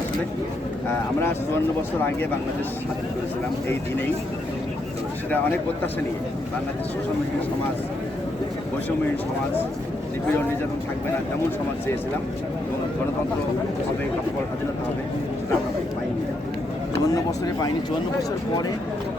আসলে আমরা 54 বছর আগে বাংলাদেশ স্বাধীন করেছিলাম এই দিনেই। তো সেটা অনেক প্রত্যাশা নিয়ে বাংলাদেশ শোষণমুক্ত সমাজ, বৈষম্যহীন সমাজ, নিপীড়ন নির্যাতন থাকবে না তেমন সমাজ চেয়েছিলাম এবং গণতন্ত্র হবে, কাপড় স্বাধীনতা হবে, সেটা আমরা পাইনি। 54 বছরে পাইনি। 54 বছর পরে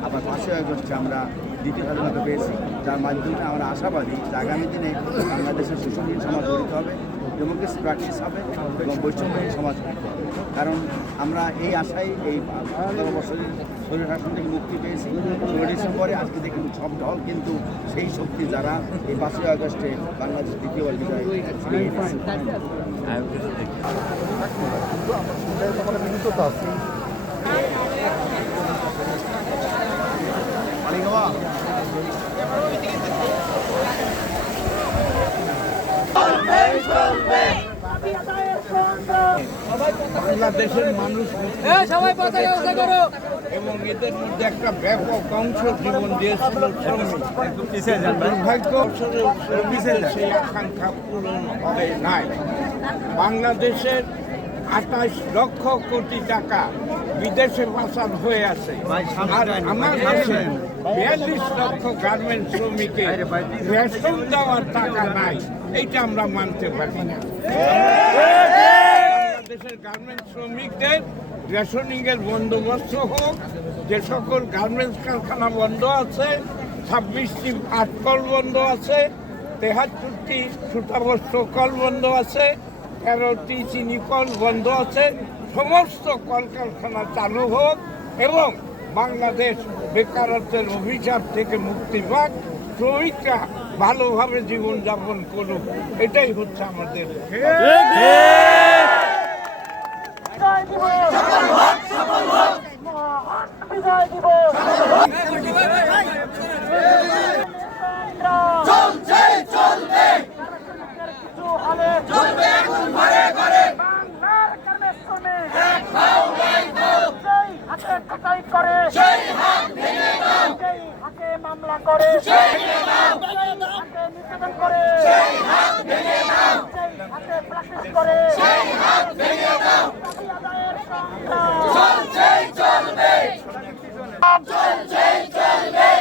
আবার 5ই আগস্টে আমরা দ্বিতীয় স্বাধীনতা পেয়েছি, যার মাধ্যমে আমরা আশাবাদী যে আগামী দিনে বাংলাদেশের শোষণহীন সমাজ গঠিত হবে, ডেমোক্রেসি প্র্যাকটিস হবে এবং বৈষম্যহীন সমাজ গঠিত হবে। কারণ আমরা এই আশায় এই 15 বছরের শরীর শাসন থেকে মুক্তি পেয়েছি। 16 ডিসেম্বরে আজকে দেখুন সব দল কিন্তু সেই শক্তি যারা এই 5ই আগস্টে বাংলাদেশ দ্বিতীয়বার বিজয় বাংলাদেশের মানুষ এবং এদের মধ্যে একটা ব্যাপক অংশ জীবন দিয়েছিল। দুর্ভাগ্য সেই আকাঙ্ক্ষা পূরণ হয় নাই। বাংলাদেশের 28 লক্ষ কোটি টাকা বিদেশে পাচার হয়ে আছে, আর আমার দেশে 42 লক্ষ গার্মেন্টস শ্রমিকের রেশন দেওয়ার টাকা নাই। এইটা আমরা মানতে পারি না। বাংলাদেশের গার্মেন্টস শ্রমিকদের রেশনিং এর বন্দোবস্ত হোক। যে সকল গার্মেন্টস কারখানা বন্ধ আছে, 26টি পাটকল বন্ধ আছে, 73টি সুতাবস্ত্র কল বন্ধ আছে, 13টি চিনি কল বন্ধ আছে, সমস্ত কলকারখানা চালু হোক এবং বাংলাদেশ বেকারত্বের অভিশাপ থেকে মুক্তি পাক, শ্রমিকরা ভালোভাবে জীবনযাপন করুক। এটাই হচ্ছে আমাদের মামলা করে নিবেদন করে হাতে প্রাকৃত করে চলবে